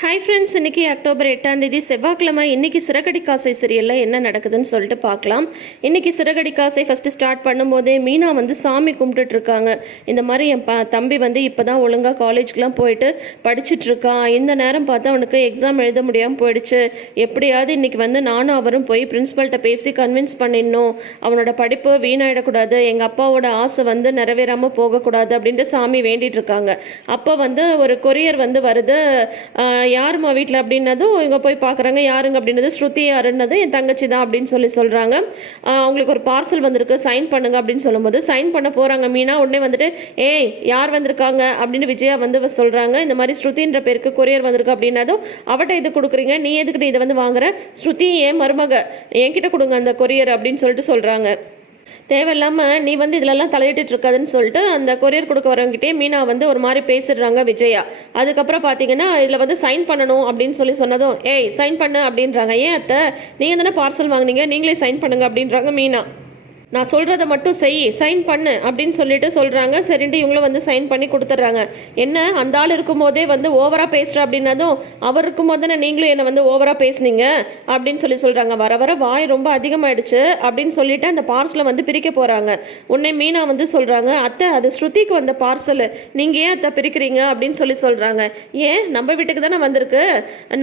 Hi friends இன்னைக்கு October எட்டாம் தேதி செவ்வாய்க்கிழமை. இன்னைக்கு சிறகடி காசை சீரியலில் என்ன நடக்குதுன்னு சொல்லிட்டு பார்க்கலாம். இன்னைக்கு சிறகடி காசை ஃபஸ்ட்டு ஸ்டார்ட் பண்ணும்போதே மீனா வந்து சாமி கும்பிட்டுட்ருக்காங்க. இந்த மாதிரி என் ப தம்பி வந்து இப்போ தான் ஒழுங்காக காலேஜ்க்கெலாம் போயிட்டு படிச்சுட்ருக்கான் இந்த நேரம் பார்த்தா அவனுக்கு எக்ஸாம் எழுத முடியாமல் போயிடுச்சு. எப்படியாவது இன்றைக்கி வந்து நானும் அவரும் போய் பிரின்ஸிபல்கிட்ட பேசி கன்வின்ஸ் பண்ணிடணும். அவனோட படிப்பு வீணாயிடக்கூடாது. எங்கள் அப்பாவோட ஆசை வந்து நிறைவேறாமல் போகக்கூடாது அப்படின்ட்டு சாமி வேண்டிகிட்ருக்காங்க அப்போ வந்து ஒரு கொரியர் வந்து வருது. யாருமா வீட்டில் அப்படின்னதும் இவங்க போய் பார்க்குறாங்க யாருங்க அப்படின்னது ஸ்ருதி யாருன்னது என் தங்கச்சி தான் அப்படின்னு சொல்லி சொல்கிறாங்க அவங்களுக்கு ஒரு பார்சல் வந்திருக்கு சைன் பண்ணுங்க அப்படின்னு சொல்லும்போது சைன் பண்ண போகிறாங்க மீனா உடனே வந்துட்டு ஏய் யார் வந்திருக்காங்க? அப்படின்னு விஜயா வந்து சொல்கிறாங்க இந்த மாதிரி ஸ்ருதின்ற பேருக்கு கொரியர் வந்திருக்கு அப்படின்னதும் அவட்ட இது கொடுக்குறீங்க நீ எதுக்கிட்ட இதை வந்து வாங்குற? ஸ்ருதி ஏன் மருமக என்கிட்ட கொடுங்க அந்த கொரியர் அப்படின்னு சொல்லிட்டு சொல்கிறாங்க தேவையில்லாமல் நீ வந்து இதிலெல்லாம் தலையிட்டு இருக்காதுன்னு சொல்லிட்டு அந்த கொரியர் கொடுக்க வரவங்கிட்டே மீனா வந்து ஒரு மாதிரி பேசிடுறாங்க விஜயா. அதுக்கப்புறம் பார்த்தீங்கன்னா இதில் வந்து சைன் பண்ணணும் அப்படின்னு சொல்லி சொன்னதும் ஏய் சைன் பண்ணு அப்படின்றாங்க. ஏன் அத்தை? நீங்கள் தானே பார்சல் வாங்குனீங்க நீங்களே சைன் பண்ணுங்க அப்படின்றாங்க மீனா. நான் சொல்கிறத மட்டும் செய் சைன் பண்ணு அப்படின்னு சொல்லிட்டு சொல்கிறாங்க சரின்ட்டு இவங்களும் வந்து சைன் பண்ணி கொடுத்துட்றாங்க. என்ன? அந்த ஆள் இருக்கும்போதே வந்து ஓவராக பேசுகிற அப்படின்னதும் அவர் இருக்கும்போது தானே நீங்களும் என்னை வந்து ஓவராக பேசுனீங்க அப்படின்னு சொல்லி சொல்கிறாங்க வர வர வாய் ரொம்ப அதிகமாகிடுச்சு அப்படின்னு சொல்லிட்டு அந்த பார்சலை வந்து பிரிக்க போகிறாங்க உன்னை மீனா வந்து சொல்கிறாங்க அத்தை அது ஸ்ருதிக்கு வந்த பார்சல் நீங்கள் ஏன் அத்தை பிரிக்கிறீங்க? அப்படின்னு சொல்லி சொல்கிறாங்க ஏன்? நம்ம வீட்டுக்கு தானே வந்திருக்கு.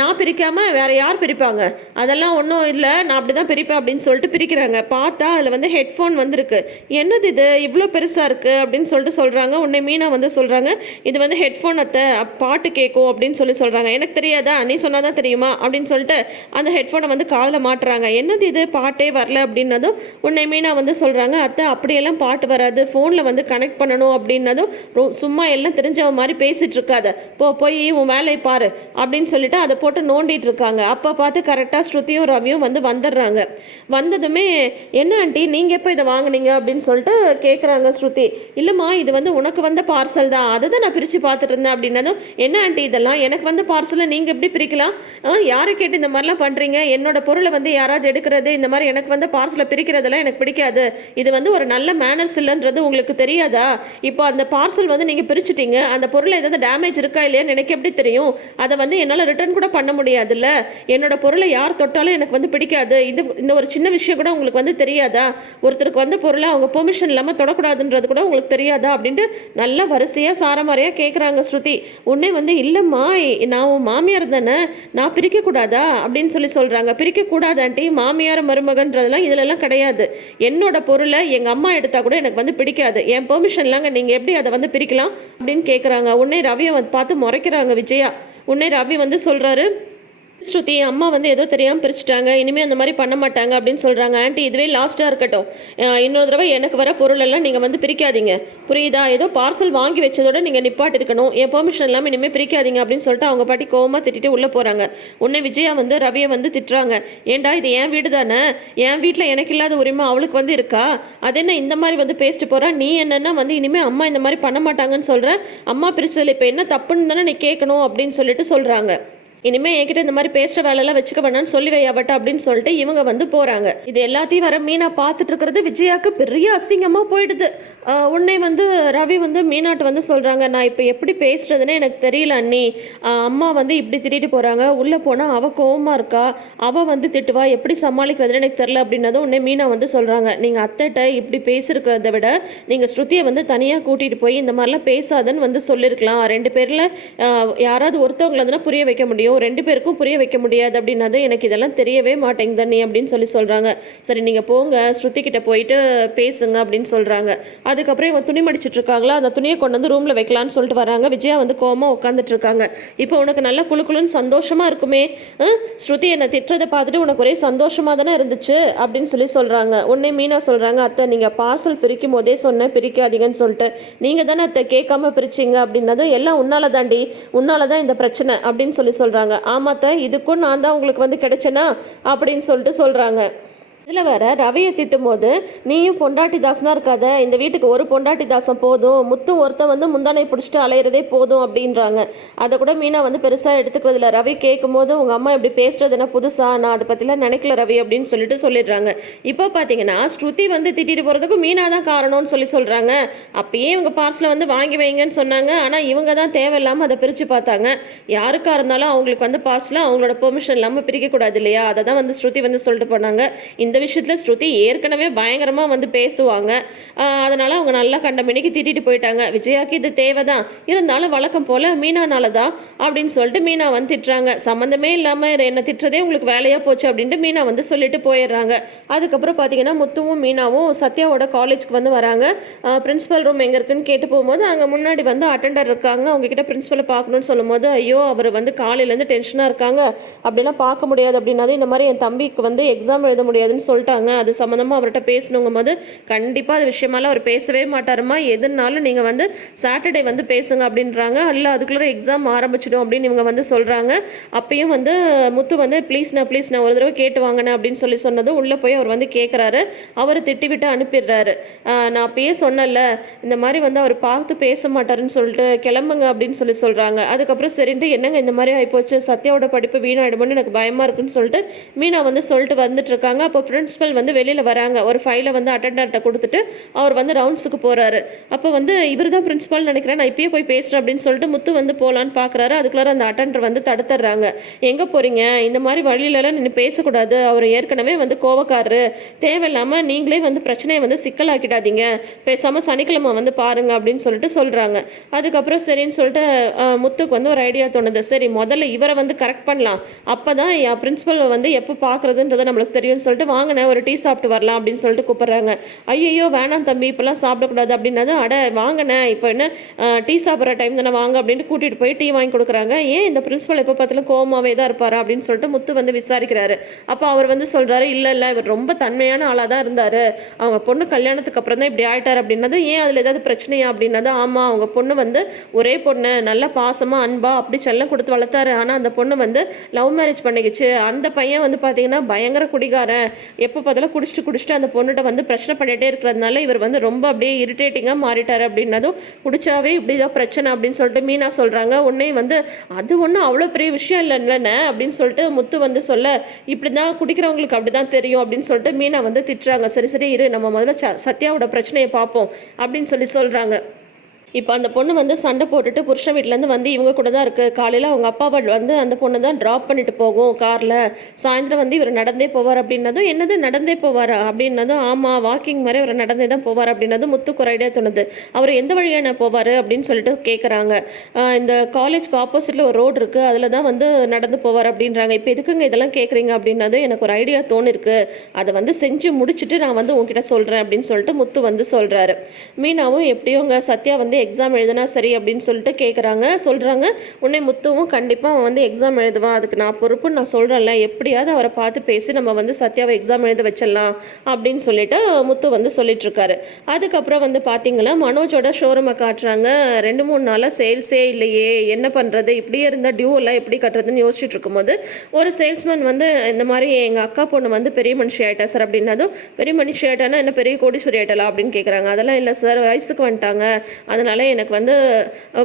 நான் பிரிக்காமல் வேறு யார் பிரிப்பாங்க? அதெல்லாம் ஒன்றும் இல்லை. நான் அப்படி தான் பிரிப்பேன் அப்படின்னு சொல்லிட்டு பிரிக்கிறாங்க. பார்த்தா அதில் வந்து ஹெட்ஃபோன் ஃபோன் வந்திருக்கு. என்னது இது? இவ்வளோ பெருசாக இருக்குது அப்படின்னு சொல்லிட்டு சொல்கிறாங்க உன்னை மீனா வந்து சொல்கிறாங்க இது வந்து ஹெட்ஃபோன் அத்தை அப் பாட்டு கேட்கும் அப்படின்னு சொல்லி சொல்கிறாங்க எனக்கு தெரியாதா? நீ சொன்னால் தான் தெரியுமா? அப்படின்னு சொல்லிட்டு அந்த ஹெட்ஃபோனை வந்து காதில் மாட்டுறாங்க. என்னது இது? பாட்டே வரல அப்படின்னதும் உன்னை மீனா வந்து சொல்கிறாங்க அத்தை அப்படியெல்லாம் பாட்டு வராது. ஃபோனில் வந்து கனெக்ட் பண்ணணும் அப்படின்னதும் ரொ- சும்மா எல்லாம் தெரிஞ்சவ மாதிரி பேசிகிட்டு இருக்காத. போ போய் உன் வேலையை பாரு அப்படின்னு சொல்லிட்டு அதை போட்டு நோண்டிட்டு இருக்காங்க. அப்போ பார்த்து கரெக்டாக ஸ்ருதியும் ரவியும் வந்து வந்துடுறாங்க. வந்ததுமே என்ன ஆண்டி நீங்கள் எப்போ இதை வாங்குனீங்க அப்படின்னு சொல்லிட்டு கேட்குறாங்க ஸ்ருதி. இல்லைம்மா இது வந்து உனக்கு வந்த பார்சல் தான். அதை தான் நான் பிரித்து பார்த்துட்டு இருந்தேன் அப்படின்னதும் என்ன ஆண்டி இதெல்லாம்? எனக்கு வந்த பார்சலை நீங்கள் எப்படி பிரிக்கலாம்? யாரை கேட்டு இந்த மாதிரிலாம் பண்ணுறீங்க என்னோட பொருளை வந்து யாராவது எடுக்கிறது இந்த மாதிரி எனக்கு வந்து பார்சலை பிரிக்கிறதெல்லாம் எனக்கு பிடிக்காது. இது வந்து ஒரு நல்ல மேனர்ஸ் இல்லைன்றது உங்களுக்கு தெரியாதா? இப்போ அந்த பார்சல் வந்து நீங்கள் பிரிச்சுட்டீங்க. அந்த பொருளை ஏதாவது டேமேஜ் இருக்கா இல்லையான்னு எனக்கு எப்படி தெரியும்? அதை வந்து என்னால் ரிட்டர்ன் கூட பண்ண முடியாதுல்ல. என்னோட பொருளை யார் தொட்டாலும் எனக்கு வந்து பிடிக்காது. இந்த இந்த ஒரு சின்ன விஷயம் கூட உங்களுக்கு வந்து தெரியாதா? ஒருத்தருக்கு வந்த பொருளை அவங்க பெர்மிஷன் இல்லாமல் தொடக்கூடாதுன்றது கூட உங்களுக்கு தெரியாதா அப்படின்ட்டு நல்லா வரிசையாக சாரமாரியாக கேட்குறாங்க ஸ்ருதி. உடனே வந்து இல்லைம்மா நான் உன் மாமியார் தானே நான் பிரிக்கக்கூடாதா? அப்படின்னு சொல்லி சொல்கிறாங்க பிரிக்கக்கூடாதான்ட்டி மாமியார் மருமகன்றதெல்லாம் இதிலெல்லாம் கிடையாது. என்னோட பொருளை எங்கள் அம்மா எடுத்தால் கூட எனக்கு வந்து பிடிக்காது. என் பெர்மிஷன்லாங்க நீங்கள் எப்படி அதை வந்து பிரிக்கலாம்? அப்படின்னு கேட்குறாங்க உடனே ரவியை வந்து பார்த்து முறைக்கிறாங்க விஜயா. உடனே ரவி வந்து சொல்கிறாரு ஸ்ருதி அம்மா வந்து ஏதோ தெரியாமல் பிரிச்சுட்டாங்க. இனிமேல் அந்த மாதிரி பண்ண மாட்டாங்க அப்படின்னு சொல்கிறாங்க ஆண்டி இதுவே லாஸ்ட்டாக இருக்கட்டும். இன்னொரு தடவை எனக்கு வர பொருள் எல்லாம் நீங்கள் வந்து பிரிக்காதீங்க. புரியுதா? ஏதோ பார்சல் வாங்கி வச்சதோட நீங்கள் நிப்பாட்டிருக்கணும். என் பெர்மிஷன் இல்லாமல் இனிமேல் பிரிக்காதீங்க அப்படின்னு சொல்லிட்டு அவங்க பாட்டி கோவமாக திட்டிட்டு உள்ளே போகிறாங்க உன்னை விஜயா வந்து ரவியை வந்து திட்டுறாங்க. ஏன்டா இது என் வீடு தானே? என் வீட்டில் எனக்கு இல்லாத உரிமை அவளுக்கு வந்து இருக்கா? அது என்ன இந்த மாதிரி வந்து பேசிட்டு போகிறா நீ என்னென்னா வந்து இனிமேல் அம்மா இந்த மாதிரி பண்ண மாட்டாங்கன்னு சொல்கிறேன் அம்மா பிரிச்சதில் இப்போ என்ன தப்புன்னு தானே நீ கேட்கணும் அப்படின்னு சொல்லிட்டு சொல்கிறாங்க இனிமேல் என்கிட்ட இந்த மாதிரி பேசுகிற வேலையெல்லாம் வச்சுக்க வேணாம்னு சொல்லி வையாவட்ட அப்படின்னு சொல்லிட்டு இவங்க வந்து போகிறாங்க இது எல்லாத்தையும் வர மீனா பார்த்துட்டு இருக்கிறது விஜயாவுக்கு பெரிய அசிங்கமாக போயிடுது. உன்னை வந்து ரவி வந்து மீனாட்டு வந்து சொல்கிறாங்க நான் இப்போ எப்படி பேசுகிறதுனே எனக்கு தெரியல அண்ணி. அம்மா வந்து இப்படி திட்டிட்டு போகிறாங்க உள்ளே போனால் அவள் கோவமாக இருக்கா? அவள் வந்து திட்டுவா? எப்படி சமாளிக்கிறதுன்னு எனக்கு தெரில அப்படின்னதும் உன்னை மீனா வந்து சொல்கிறாங்க நீங்கள் அத்தைட்ட இப்படி பேசியிருக்கிறத விட நீங்கள் ஸ்ருதியை வந்து தனியாக கூட்டிகிட்டு போய் இந்த மாதிரிலாம் பேசாதன்னு வந்து சொல்லியிருக்கலாம் ரெண்டு பேரில் யாராவது ஒருத்தவங்களை புரிய வைக்க முடியும். ரெண்டு பேருக்கும் புரிய வைக்க முடியாது அப்படின்னது எனக்கு இதெல்லாம் தெரியவே மாட்டேங்குது நீ அப்படின்னு சொல்லி சொல்கிறாங்க சரி நீங்கள் போங்க ஸ்ருதி கிட்ட போயிட்டு பேசுங்க அப்படின்னு சொல்கிறாங்க அதுக்கப்புறம் இவங்க துணி மடிச்சிட்டு இருக்காங்களா? அந்த துணியை கொண்டு வந்து ரூமில் வைக்கலான்னு சொல்லிட்டு வராங்க. விஜயா வந்து கோமாக உட்காந்துட்டு இருக்காங்க. இப்போ உனக்கு நல்ல குளு குளுன்னு சந்தோஷமாக இருக்குமே ஸ்ருதி என்னை திட்டுறதை பார்த்துட்டு உனக்கு ஒரே சந்தோஷமாக தானே இருந்துச்சு அப்படின்னு சொல்லி சொல்கிறாங்க உன்னே மீனா சொல்கிறாங்க அத்தை நீங்கள் பார்சல் பிரிக்கும் போதே சொன்னேன் பிரிக்காதீங்கன்னு சொல்லிட்டு. நீங்கள் தானே அத்தை கேட்காம பிரிச்சிங்க அப்படின்னதும் எல்லாம் உன்னால தாண்டி உன்னால தான் இந்த பிரச்சனை அப்படின்னு சொல்லி சொல்கிறாங்க ஆமாத்த இதுக்கும் நான் தான் உங்களுக்கு வந்து கிடைச்சேனா? அப்படின்னு சொல்லிட்டு சொல்கிறாங்க இதில் வர ரவியை திட்டும் போது நீயும் பொண்டாட்டி தாசனாக இருக்காத. இந்த வீட்டுக்கு ஒரு பொண்டாட்டி தாசம் போதும். முத்தும் ஒருத்தன் வந்து முந்தானை பிடிச்சிட்டு அலையிறதே போதும் அப்படின்றாங்க. அதை கூட மீனா வந்து பெருசாக எடுத்துக்கிறது இல்லை. ரவி கேட்கும்போது உங்கள் அம்மா இப்படி பேசுறது என்ன புதுசா? நான் அதை பற்றிலாம் நினைக்கல ரவி அப்படின்னு சொல்லிட்டு சொல்லிடுறாங்க. இப்போ பார்த்தீங்கன்னா ஸ்ருதி வந்து திட்டிட்டு போகிறதுக்கு மீனா தான் காரணம்னு சொல்லி சொல்கிறாங்க அப்பயே இவங்க பார்சலை வந்து வாங்கி வைங்கன்னு சொன்னாங்க. ஆனால் இவங்க தான் தேவையில்லாமல் அதை பிரித்து பார்த்தாங்க. யாருக்காக இருந்தாலும் அவங்களுக்கு வந்து பார்சலை அவங்களோட பெர்மிஷன் இல்லாமல் பிரிக்கக்கூடாது இல்லையா? அதை தான் வந்து ஸ்ருதி வந்து சொல்லிட்டு போனாங்க. இந்த விஷயத்தில் ஸ்ருதி ஏற்கனவே பயங்கரமாக வந்து பேசுவாங்க. அதனால் அவங்க நல்லா கண்டமணிக்கு திட்டிட்டு போயிட்டாங்க. விஜயாக்கு இது தேவை தான் இருந்தாலும் வழக்கம் போல் மீனானால தான் அப்படின்னு சொல்லிட்டு மீனா வந்து திட்டுறாங்க. சம்மந்தமே இல்லாமல் என்னை திட்டுறதே உங்களுக்கு வேலையாக போச்சு அப்படின்ட்டு மீனா வந்து சொல்லிட்டு போயிடுறாங்க. அதுக்கப்புறம் பார்த்தீங்கன்னா முத்துவும் மீனாவும் சத்யாவோட காலேஜ்க்கு வந்து வராங்க. பிரின்ஸிபல் ரூம் எங்கே இருக்குன்னு கேட்டு போகும்போது அங்கே முன்னாடி வந்து அட்டெண்டர் இருக்காங்க. அவங்கக்கிட்ட பிரின்ஸிபலை பார்க்கணும்னு சொல்லும்போது ஐயோ அவர் வந்து காலையிலேருந்து டென்ஷனாக இருக்காங்க. அப்படிலாம் பார்க்க முடியாது அப்படின்னாது இந்த மாதிரி என் தம்பிக்கு வந்து எக்ஸாம் எழுத முடியாதுன்னு சொல்லிட்டாங்க. அது சம்மந்தமாக அவர்கிட்ட பேசணுங்கும் போது கண்டிப்பாக அது விஷயமாலாம் அவர் பேசவே மாட்டாருமா? எதுனாலும் நீங்கள் வந்து சாட்டர்டே வந்து பேசுங்க அப்படின்றாங்க. அல்ல அதுக்குள்ளே எக்ஸாம் ஆரம்பிச்சிடும் அப்படின்னு இவங்க வந்து சொல்கிறாங்க அப்பயும் வந்து முத்து வந்து ப்ளீஸ் நான் ப்ளீஸ் நான் ஒரு தடவை கேட்டு வாங்கினேன் அப்படின்னு சொல்லி சொன்னதும் உள்ளே போய் அவர் வந்து கேட்குறாரு அவர் திட்டிவிட்டு அனுப்பிடுறாரு. நான் அப்பயே சொன்னல இந்த மாதிரி வந்து அவர் பார்த்து பேச மாட்டாருன்னு சொல்லிட்டு கிளம்புங்க அப்படின்னு சொல்லி சொல்கிறாங்க அதுக்கப்புறம் சரின்ட்டு என்னங்க இந்த மாதிரி ஆகிப்போச்சு சத்யாவோட படிப்பு வீணாயிடுமோன்னு எனக்கு பயமாக இருக்குன்னு சொல்லிட்டு மீனா வந்து சொல்லிட்டு வந்துட்டு இருக்காங்க அப்போ பிரின்ஸிபல் வந்து வெளியில் வராங்க. ஒரு ஃபைலை வந்து அட்டெண்டர்கிட்ட கொடுத்துட்டு அவர் வந்து ரவுண்ட்ஸுக்கு போகிறாரு அப்போ வந்து இவர் தான் பிரின்ஸிபல் நினைக்கிறேன். நான் இப்பயே போய் பேசுகிறேன் அப்படின்னு சொல்லிட்டு முத்து வந்து போகலான்னு பார்க்குறாரு அதுக்குள்ளார அந்த அட்டெண்டர் வந்து தடுத்துடுறாங்க. எங்கே போகிறீங்க இந்த மாதிரி வழியிலலாம் நின்று பேசக்கூடாது. அவர் ஏற்கனவே வந்து கோவக்காரரு. தேவையில்லாமல் நீங்களே வந்து பிரச்சனையை வந்து சிக்கலாக்கிடாதீங்க. பேசாமல் சனிக்கிழமை வந்து பாருங்க அப்படின்னு சொல்லிட்டு சொல்கிறாங்க அதுக்கப்புறம் சரின்னு சொல்லிட்டு முத்துக்கு வந்து ஒரு ஐடியா தோணுது. சரி முதல்ல இவரை வந்து கரெக்ட் பண்ணலாம். அப்போ தான் என் பிரின்ஸிபல் வந்து எப்போ பார்க்குறதுன்றது நம்மளுக்கு தெரியும்னு சொல்லிட்டு வாங்கினேன் ஒரு டீ சாப்பிட்டு வரலாம் அப்படின்னு சொல்லிட்டு கூப்பிட்றாங்க. ஐயோ வேணாம் தம்பி இப்போல்லாம் சாப்பிடக்கூடாது அப்படின்னது அட வாங்கினேன் இப்போ என்ன டீ சாப்பிட்ற டைம் தானே வாங்க அப்படின்ட்டு கூட்டிகிட்டு போய் டீ வாங்கி கொடுக்குறாங்க. ஏன் இந்த பிரின்ஸிபல் எப்போ பார்த்தாலும் கோமாவே தான் இருப்பாரா அப்படின்னு சொல்லிட்டு முத்து வந்து விசாரிக்கிறாரு. அப்போ அவர் வந்து சொல்கிறாரு இல்லை இல்லை இவர் ரொம்ப தன்மையான ஆளாக தான் இருந்தார். அவங்க பொண்ணு கல்யாணத்துக்கு அப்புறம் தான் இப்படி ஆயிட்டார் அப்படின்னது ஏன் அதில் ஏதாவது பிரச்சனையா? அப்படின்னது ஆமாம் அவங்க பொண்ணு வந்து ஒரே பொண்ணு நல்ல பாசமாக அன்பா அப்படி செல்லம் கொடுத்து வளர்த்தாரு. ஆனால் அந்த பொண்ணு வந்து லவ் மேரேஜ் பண்ணிக்கிச்சு. அந்த பையன் வந்து பார்த்தீங்கன்னா பயங்கர குடிகாரன். எப்போ பார்த்தாலும் குடிச்சிட்டு குடிச்சிட்டு அந்த பொண்ணுகிட்ட வந்து பிரச்சனை பண்ணிகிட்டே இருக்கிறதுனால இவர் வந்து ரொம்ப அப்படியே இரிட்டேட்டிங்காக மாறிட்டார் அப்படின்னதும் குடிச்சாவே இப்படி தான் பிரச்சனை அப்படின்னு சொல்லிட்டு மீனா சொல்கிறாங்க உடனே வந்து அது ஒன்றும் அவ்வளோ பெரிய விஷயம் இல்லைன்னு அப்படின்னு சொல்லிட்டு முத்து வந்து சொல்ல இப்படி தான் குடிக்கிறவங்களுக்கு அப்படி தான் தெரியும் அப்படின்னு சொல்லிட்டு மீனா வந்து திட்டுறாங்க. சரி சரி இரு நம்ம முதல்ல ச- சத்யாவோட பிரச்சனையை பார்ப்போம் அப்படின்னு சொல்லி சொல்கிறாங்க இப்போ அந்த பொண்ணு வந்து சண்டை போட்டுட்டு புருஷன் வீட்டிலேருந்து வந்து இவங்க கூட தான் இருக்குது காலையில் அவங்க அப்பாவை வந்து அந்த பொண்ணு தான் ட்ராப் பண்ணிட்டு போகும் காரில். சாயந்தரம் வந்து இவர் நடந்தே போவார் அப்படின்னதும் என்னது நடந்தே போவார்? அப்படின்னதும் ஆமாம் வாக்கிங் மாதிரி இவர் நடந்தே தான் போவார் அப்படின்னதும் முத்துக்கு ஒரு ஐடியா தோணுது. அவர் எந்த வழியான போவார் அப்படின்னு சொல்லிட்டு கேட்குறாங்க இந்த காலேஜ்க்கு ஆப்போசிட்டில் ஒரு ரோடு இருக்குது அதில் தான் வந்து நடந்து போவார் அப்படின்றாங்க. இப்போ எதுக்குங்க இதெல்லாம் கேட்குறீங்க அப்படின்னதும் எனக்கு ஒரு ஐடியா தோணிருக்கு. அதை வந்து செஞ்சு முடிச்சுட்டு நான் வந்து உங்ககிட்ட சொல்கிறேன் அப்படின்னு சொல்லிட்டு முத்து வந்து சொல்கிறாரு மீனாவும் எப்படியோங்க சத்யா வந்து எக்ஸாம் எழுதுனா சரி அப்படின்னு சொல்லிட்டு கேட்குறாங்க சொல்கிறாங்க உன்னை முத்துவும் கண்டிப்பாக அவன் வந்து எக்ஸாம் எழுதுவான் அதுக்கு நான் பொறுப்புன்னு நான் சொல்கிறேன்ல எப்படியாவது அவரை பார்த்து பேசி நம்ம வந்து சத்யாவை எக்ஸாம் எழுத வச்சிடலாம் அப்படின்னு சொல்லிட்டு முத்து வந்து சொல்லிட்டுருக்காரு. அதுக்கப்புறம் வந்து பார்த்தீங்கன்னா மனோஜோட ஷோரூமை காட்டுறாங்க. ரெண்டு மூணு நாளாக சேல்ஸே இல்லையே. என்ன பண்ணுறது இப்படியே இருந்தால் டியூ எல்லாம் எப்படி கட்டுறதுன்னு யோசிச்சுட்டு இருக்கும்போது ஒரு சேல்ஸ்மேன் வந்து இந்த மாதிரி எங்கள் அக்கா பொண்ணு வந்து பெரிய மனுஷி ஆகிட்டா சார் அப்படின்னதும் பெரிய மனுஷி ஆகிட்டானா என்ன பெரிய கோடீஸ்வரி ஆகிட்டலாம் அப்படின்னு கேட்குறாங்க அதெல்லாம் இல்லை சார் வயசுக்கு வந்துட்டாங்க. அதனால் அதனால் எனக்கு வந்து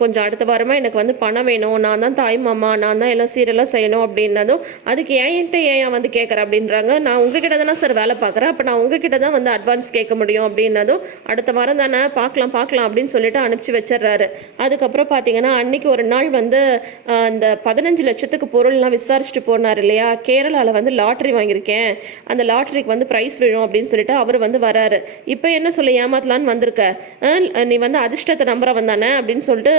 கொஞ்சம் அடுத்த வாரமாக எனக்கு வந்து பணம் வேணும். நான் தான் தாய் மாமா நான் தான் எல்லாம் சீரெல்லாம் செய்யணும் அப்படின்னதும் அதுக்கு ஏன் என்கிட்ட ஏன் வந்து கேட்குற அப்படின்றாங்க. நான் உங்ககிட்ட தானே சார் வேலை பார்க்குறேன். அப்போ நான் உங்ககிட்ட தான் வந்து அட்வான்ஸ் கேட்க முடியும் அப்படின்னதும் அடுத்த வாரம் தானே பார்க்கலாம் பார்க்கலாம் அப்படின்னு சொல்லிட்டு அனுப்பிச்சி வச்சிடுறாரு. அதுக்கப்புறம் பார்த்தீங்கன்னா அன்னைக்கு ஒரு நாள் வந்து அந்த இந்த பதினஞ்சு லட்சத்துக்கு பொருள்லாம் விசாரிச்சுட்டு போனார் இல்லையா? கேரளாவில் வந்து லாட்ரி வாங்கியிருக்கேன். அந்த லாட்ரிக்கு வந்து ப்ரைஸ் விழும் அப்படின்னு சொல்லிட்டு அவர் வந்து வராரு. இப்போ என்ன சொல்லி ஏமாத்தலான்னு வந்திருக்க? நீ வந்து அதிர்ஷ்டத்தை நம்புற வந்தானே அப்படின்னு சொல்லிட்டு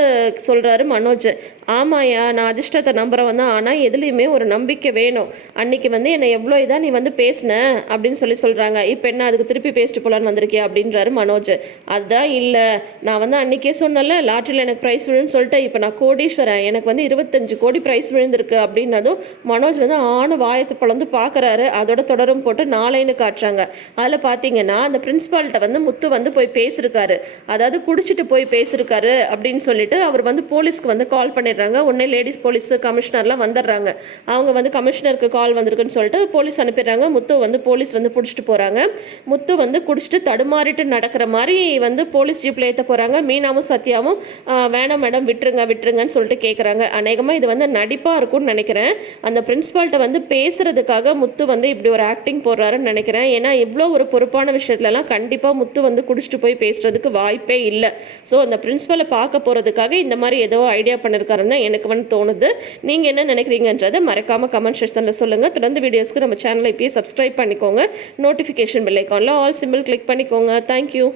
சொல்கிறாரு மனோஜ். ஆமாயா நான் அதிர்ஷ்டத்தை நம்புற வந்தேன் ஆனால் எதுலேயுமே ஒரு நம்பிக்கை வேணும். அன்னைக்கு வந்து என்னை எவ்வளோ இதாக நீ வந்து பேசின அப்படின்னு சொல்லி சொல்கிறாங்க இப்போ என்ன அதுக்கு திருப்பி பேசிட்டு போலான்னு வந்திருக்கியா அப்படின்றாரு மனோஜ். அதுதான் இல்லை. நான் வந்து அன்றைக்கே சொன்னல லாட்டரியில் எனக்கு ப்ரைஸ் விழுன்னு சொல்லிட்டு இப்போ நான் கோடீஸ்வரன். எனக்கு வந்து இருபத்தஞ்சு கோடி ப்ரைஸ் விழுந்திருக்கு அப்படின்னதும் மனோஜ் வந்து ஆணு வாயத்தை பிளந்து பார்க்குறாரு அதோட தொடரும் போட்டு நாளைன்னு காட்டுறாங்க. அதில் பார்த்தீங்கன்னா அந்த பிரின்ஸ்பால்கிட்ட வந்து முத்து வந்து போய் பேசியிருக்காரு அதாவது குடிச்சிட்டு போய் பே பேசியிருக்காரு அப்படின்னு சொல்லிட்டு அவர் வந்து போலீஸ்க்கு வந்து கால் பண்ணிடுறாங்க. உடனே லேடிஸ் போலீஸ் கமிஷனர்லாம் வந்துடுறாங்க. அவங்க வந்து கமிஷனருக்கு கால் வந்திருக்குன்னு சொல்லிட்டு போலீஸ் அனுப்பிடுறாங்க. முத்து வந்து போலீஸ் வந்து பிடிச்சிட்டு போகிறாங்க முத்து வந்து குடிச்சிட்டு தடுமாறிட்டு நடக்கிற மாதிரி வந்து போலீஸ் ஜீப்பில் ஏற்ற போகிறாங்க மீனாவும் சத்யாவும் வேணாம் மேடம் விட்டுருங்க விட்டுருங்கன்னு சொல்லிட்டு கேட்குறாங்க அநேகமாக இது வந்து நடிப்பாக இருக்கும்னு நினைக்கிறேன். அந்த பிரின்ஸிபால்கிட்ட வந்து பேசுகிறதுக்காக முத்து வந்து இப்படி ஒரு ஆக்டிங் போடுறாருன்னு நினைக்கிறேன். ஏன்னா இவ்வளோ ஒரு பொறுப்பான விஷயத்துலலாம் கண்டிப்பாக முத்து வந்து குடிச்சிட்டு போய் பேசுகிறதுக்கு வாய்ப்பே இல்லை. ஸோ அந்த பிரின்ஸ்பலை பார்க்க போகிறதுக்காக இந்த மாதிரி ஏதோ ஐடியா பண்ணியிருக்காருன்னு எனக்கு வந்து தோணுது. நீங்கள் என்ன நினைக்கிறீங்கன்றதை மறக்காமல் கமெண்ட் செக்ஷனில் சொல்லுங்கள் தொடர்ந்து வீடியோஸ்க்கு நம்ம சேனலை இப்போயே சப்ஸ்கிரைப் பண்ணிக்கோங்க. நோட்டிஃபிகேஷன் பெல் ஐக்கானில் ஆல் சிம்பிள் கிளிக் பண்ணிக்கோங்க. Thank you